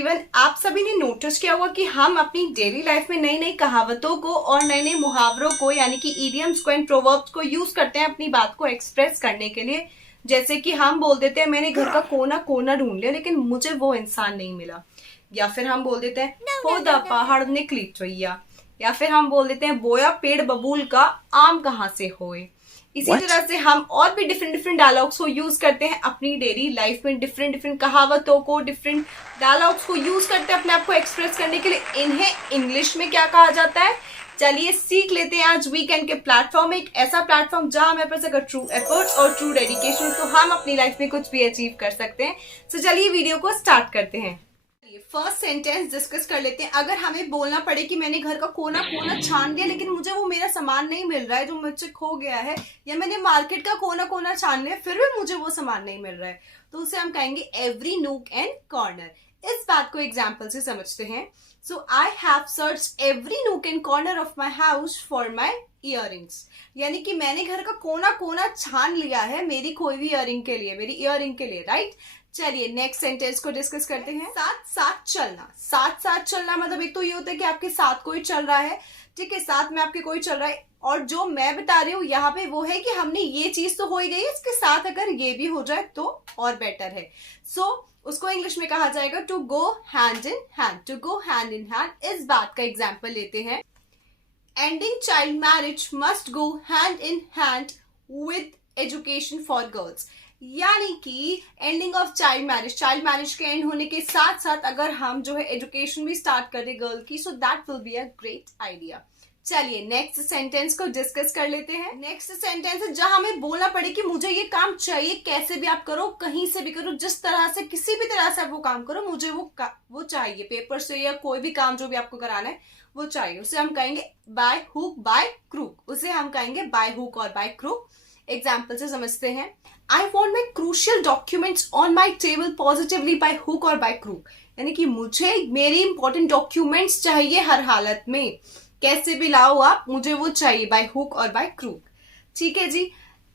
Everyone, आप सभी ने नोटिस किया होगा कि हम अपनी डेली लाइफ में नई नई कहावतों को और नए नए मुहावरों को यानी कि इडियम्स को एंड प्रोवर्ब्स को यूज करते हैं अपनी बात को एक्सप्रेस करने के लिए। जैसे कि हम बोल देते हैं मैंने घर का कोना कोना ढूंढ लिया लेकिन मुझे वो इंसान नहीं मिला, या फिर हम बोल देते हैं पौधा पहाड़ निकली चैया, या फिर हम बोल देते हैं बोया पेड़ बबूल का आम कहाँ से होए। इसी तरह से हम और भी डिफरेंट डायलॉग्स को यूज करते हैं अपनी डेली लाइफ में, डिफरेंट कहावतों को, डिफरेंट डायलॉग्स को यूज करते हैं अपने आप को एक्सप्रेस करने के लिए। इन्हें इंग्लिश में क्या कहा जाता है, चलिए सीख लेते हैं आज वीकेंड के प्लेटफॉर्म, एक ऐसा प्लेटफॉर्म जहां हमारे पास अगर ट्रू एफर्ट्स और ट्रू डेडिकेशन तो हम अपनी लाइफ में कुछ भी अचीव कर सकते हैं। तो चलिए वीडियो को स्टार्ट करते हैं। फर्स्ट सेंटेंस डिस्कस कर लेते हैं। अगर हमें बोलना पड़े कि मैंने घर का कोना कोना छान लिया लेकिन मुझे वो मेरा सामान नहीं मिल रहा है जो मुझसे खो गया है, या मैंने मार्केट का कोना कोना छान लिया फिर भी मुझे वो सामान नहीं मिल रहा है, तो उसे हम कहेंगे एवरी नूक एंड कॉर्नर। इस बात को एग्जाम्पल से समझते हैं। So I have searched every nook and corner of my house for my earrings, यानी कि मैंने घर का कोना कोना छान लिया है मेरी खोई हुई इयररिंग के लिए, मेरी इयररिंग के लिए, राइट। चलिए नेक्स्ट सेंटेंस को डिस्कस करते हैं। साथ साथ चलना। साथ साथ चलना मतलब एक तो ये होता है कि आपके साथ कोई चल रहा है, ठीक है, साथ में आपके कोई चल रहा है, और जो मैं बता रही हूँ यहाँ पे वो है कि हमने ये चीज तो हो ही गई है, इसके साथ अगर ये भी हो जाए तो और बेटर है। सो उसको इंग्लिश में कहा जाएगा to go hand in hand. To go hand in hand, इस बात का एग्जाम्पल लेते हैं। Ending child marriage must go hand in hand with education for girls, यानी कि एंडिंग ऑफ चाइल्ड मैरिज के एंड होने के साथ साथ अगर हम जो है एजुकेशन भी स्टार्ट करें गर्ल की, so that will be a great idea. चलिए नेक्स्ट सेंटेंस को डिस्कस कर लेते हैं। नेक्स्ट सेंटेंस है जहां हमें बोलना पड़े कि मुझे ये काम चाहिए, कैसे भी आप करो, कहीं से भी करो, जिस तरह से किसी भी तरह से आप वो काम करो, मुझे वो चाहिए, पेपर से या कोई भी काम जो भी आपको कराना है वो चाहिए। उसे हम कहेंगे बाय हुक बाय क्रूक, उसे हम कहेंगे बाय हुक और बाय क्रूक। एग्जाम्पल से समझते हैं। I want my crucial documents on my table positively by hook or by crook, यानी कि मुझे मेरी इंपॉर्टेंट डॉक्यूमेंट्स चाहिए हर हालत में, कैसे भी लाओ आप, मुझे वो चाहिए बाय हुक और बाय क्रूक। ठीक है जी,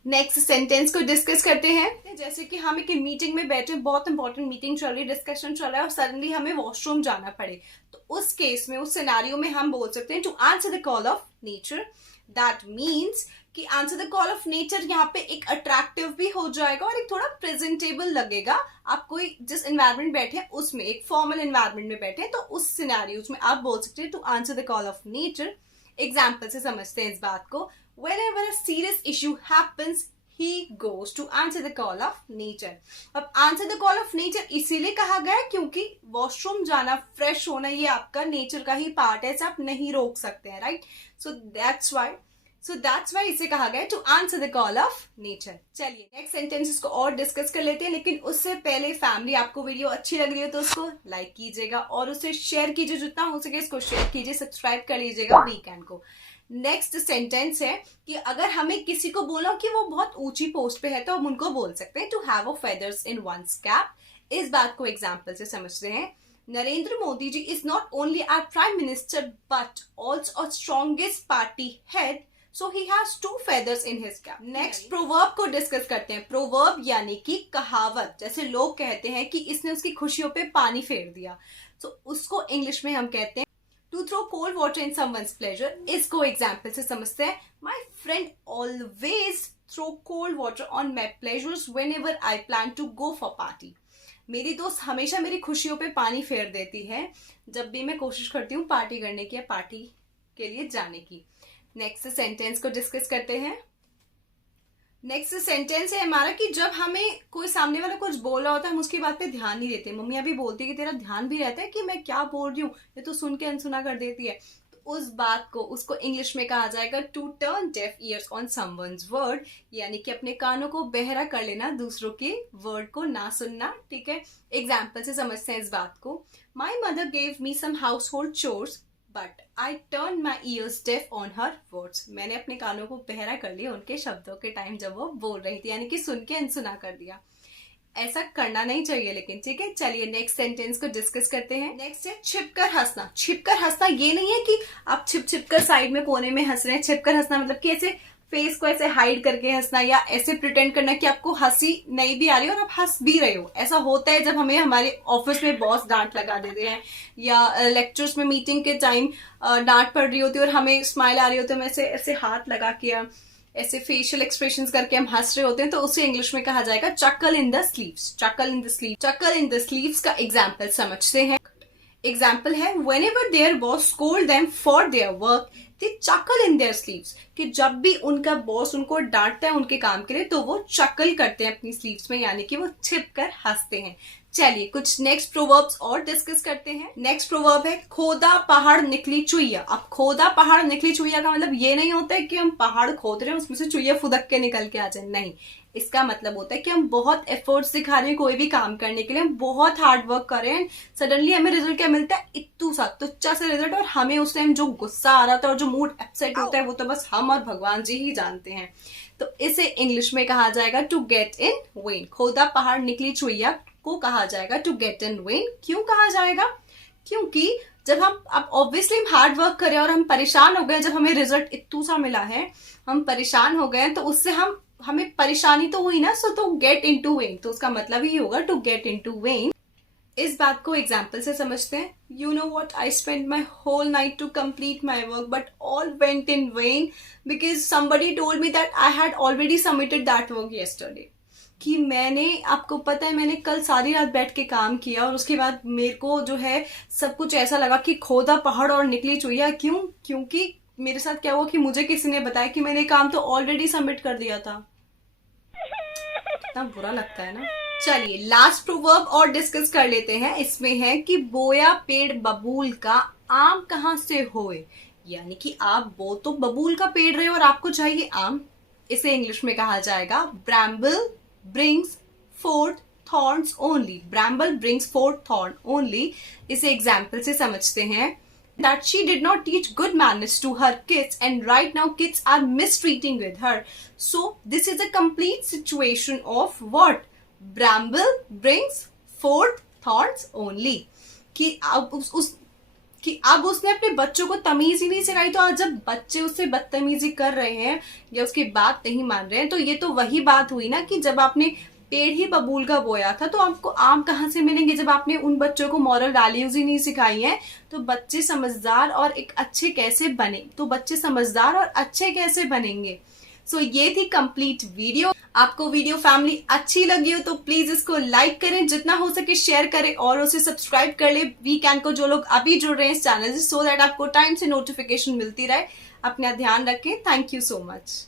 नेक्स्ट सेंटेंस को डिस्कस करते हैं। जैसे कि हम एक मीटिंग में बैठे, बहुत इंपॉर्टेंट मीटिंग चल रही है, डिस्कशन चल रहा है और सडनली हमें वॉशरूम जाना पड़े, तो उस केस में, उस सिनेरियो में हम बोल सकते हैं to answer the call of nature. That means कि answer the call of nature यहाँ पे एक अट्रैक्टिव भी हो जाएगा और एक थोड़ा प्रेजेंटेबल लगेगा। आप कोई जिस एनवायरनमेंट बैठे हैं उसमें, एक फॉर्मल एनवायरनमेंट में बैठे हैं, तो उस सिनेरियोज में आप बोल सकते हैं to answer the call of nature. Example से समझते हैं इस बात को। Whenever a serious issue happens, he goes to answer the call of nature। अब answer the call of nature इसीलिए कहा गया है क्योंकि वॉशरूम जाना, फ्रेश होना, ये आपका नेचर का ही पार्ट है, इसे आप नहीं रोक सकते हैं, राइट। सो दैट्स वाई इसे कहा गया to answer the call of nature. चलिए नेक्स्ट सेंटेंसेस को और डिस्कस कर लेते हैं, लेकिन उससे पहले फैमिली, आपको वीडियो अच्छी लग रही हो तो उसको लाइक कीजिएगा और उसे शेयर कीजिए, जितना हो सके इसको शेयर कीजिए, सब्सक्राइब कर लीजिएगा वीकेंड को। नेक्स्ट सेंटेंस है कि अगर हमें किसी को बोला कि वो बहुत ऊंची पोस्ट पे है तो हम उनको बोल सकते हैं to have a feathers in one's cap. इस बात को एग्जांपल से समझते हैं। Narendra Modi ji is not only our prime minister but also a strongest party head, so he has 2 feathers in his cap। Next proverb को डिस्कस करते हैं। प्रोवर्ब यानी कि कहावत, जैसे लोग कहते हैं कि इसने उसकी खुशियों पे पानी फेर दिया, तो उसको इंग्लिश में हम कहते हैं to throw cold water in someone's pleasure. इसको एग्जाम्पल से समझते हैं। My friend always throw cold water on my pleasures whenever I plan to go for party. मेरी दोस्त हमेशा मेरी खुशियों पे पानी फेर देती है जब भी मैं कोशिश करती हूँ पार्टी करने की या पार्टी के लिए जाने की। नेक्स्ट सेंटेंस को डिस्कस करते हैं। नेक्स्ट सेंटेंस है हमारा कि जब हमें कोई सामने वाला कुछ बोल रहा होता है हम उसकी बात पे ध्यान नहीं देते। मम्मी अभी बोलती है कि तेरा ध्यान भी रहता है कि मैं क्या बोल रही हूँ, ये तो सुन के अनसुना कर देती है, तो उस बात को, उसको इंग्लिश में कहा जाएगा to turn deaf ears on someone's word, यानी कि अपने कानों को बहरा कर लेना, दूसरों के वर्ड को ना सुनना। ठीक है, एग्जाम्पल से समझते हैं इस बात को। My mother gave me some household chores but I turn my ears deaf on her words. मैंने अपने कानों को बहरा कर लिया उनके शब्दों के टाइम जब वो बोल रही थी, यानी कि सुन के अनसुना कर दिया। ऐसा करना नहीं चाहिए लेकिन, ठीक है। चलिए नेक्स्ट सेंटेंस को डिस्कस करते हैं। नेक्स्ट है छिपकर हंसना। छिपकर हंसना ये नहीं है कि आप छिप कर साइड में कोने में हंस रहे हैं। छिपकर हंसना मतलब कि ऐसे फेस को ऐसे हाइड करके हंसना या ऐसे प्रिटेंड करना कि आपको हंसी नहीं भी आ रही हो और आप हंस भी रहे हो। ऐसा होता है जब हमें हमारे ऑफिस में बॉस डांट लगा देते हैं या लेक्चर्स में मीटिंग के टाइम डांट पड़ रही होती है और हमें स्माइल आ रही होती है, हम ऐसे ऐसे हाथ लगा के ऐसे फेशियल एक्सप्रेशंस करके हम हंस रहे होते हैं, तो उसे इंग्लिश में कहा जाएगा chuckle in the sleeves. Chuckle in the sleeve, chuckle in the sleeves का एग्जाम्पल समझते हैं। एग्जाम्पल है whenever their boss scold them for their work they chuckle in their sleeves, कि जब भी उनका बॉस उनको डांटता है उनके काम के लिए तो वो चकल करते हैं अपनी स्लीव्स में, यानी कि वो छिप कर हंसते हैं। चलिए कुछ नेक्स्ट प्रोवर्ब्स और डिस्कस करते हैं। नेक्स्ट प्रोवर्ब है खोदा पहाड़ निकली चुईया। अब खोदा पहाड़ निकली चुईया का मतलब ये नहीं होता है कि हम पहाड़ खोद रहे हैं उसमें से चुईया फुदक के निकल के आ जाए, नहीं। इसका मतलब होता है कि हम बहुत एफर्ट्स दिखा रहे हैं कोई भी काम करने के लिए, हम बहुत हार्ड वर्क कर रहे हैं, सडनली हमें रिजल्ट क्या मिलता है, इत्तू सा तुच्चा सा रिजल्ट, और हमें उस टाइम जो गुस्सा आ रहा था और जो मूड अपसेट होता है वो तो बस हम और भगवान जी ही जानते हैं। तो इसे इंग्लिश में कहा जाएगा टू गेट इन वेन। खोदा पहाड़ निकली चुईया को कहा जाएगा टू गेट इन वेन। क्यों कहा जाएगा? क्योंकि जब हम अब ऑब्वियसली हम हार्ड वर्क करें और हम परेशान हो गए, जब हमें रिजल्ट इत्तू सा मिला है, हम परेशान हो गए, तो उससे हमें परेशानी तो हुई ना, सो तो गेट इनटू वेन, तो उसका मतलब ही होगा टू गेट इनटू वेन। इस बात को एग्जाम्पल से समझते हैं। You know what, I spend my whole night to complete my work but all went in vain because somebody told me that I had already submitted that work yesterday. कि मैंने, आपको पता है, मैंने कल सारी रात बैठ के काम किया और उसके बाद मेरे को जो है सब कुछ ऐसा लगा कि खोदा पहाड़ और निकली चुईया। क्यों? क्योंकि मेरे साथ क्या हुआ कि मुझे किसी ने बताया कि मैंने काम तो ऑलरेडी सबमिट कर दिया था। कितना बुरा लगता है ना। चलिए लास्ट प्रोवर्ब और डिस्कस कर लेते हैं। इसमें है कि बोया पेड़ बबूल का आम कहाँ से होए, यानी कि आप बो तो बबूल का पेड़ रहे हो और आपको चाहिए आम। इसे इंग्लिश में कहा जाएगा ब्रैम्बल brings forth thorns only। bramble brings forth thorn only। इसे एग्जाम्पल से समझते हैं। that she did not teach good manners to her kids and right now kids are mistreating with her, so this is a complete situation of what bramble brings forth thorns only। कि अब उसने अपने बच्चों को तमीज ही नहीं सिखाई, तो आज जब बच्चे उससे बदतमीजी कर रहे हैं या उसकी बात नहीं मान रहे हैं, तो ये तो वही बात हुई ना कि जब आपने पेड़ ही बबूल का बोया था तो आपको आम कहाँ से मिलेंगे, जब आपने उन बच्चों को मॉरल वैल्यूज ही नहीं सिखाई हैं। तो बच्चे समझदार और एक अच्छे कैसे बने, तो बच्चे समझदार और अच्छे कैसे बनेंगे। सो ये थी कंप्लीट वीडियो। आपको वीडियो फैमिली अच्छी लगी हो तो प्लीज इसको लाइक करें, जितना हो सके शेयर करें और उसे सब्सक्राइब कर ले वीकेंड को, जो लोग अभी जुड़ रहे हैं इस चैनल से, सो दैट आपको टाइम से नोटिफिकेशन मिलती रहे। अपना ध्यान रखें। Thank you so much.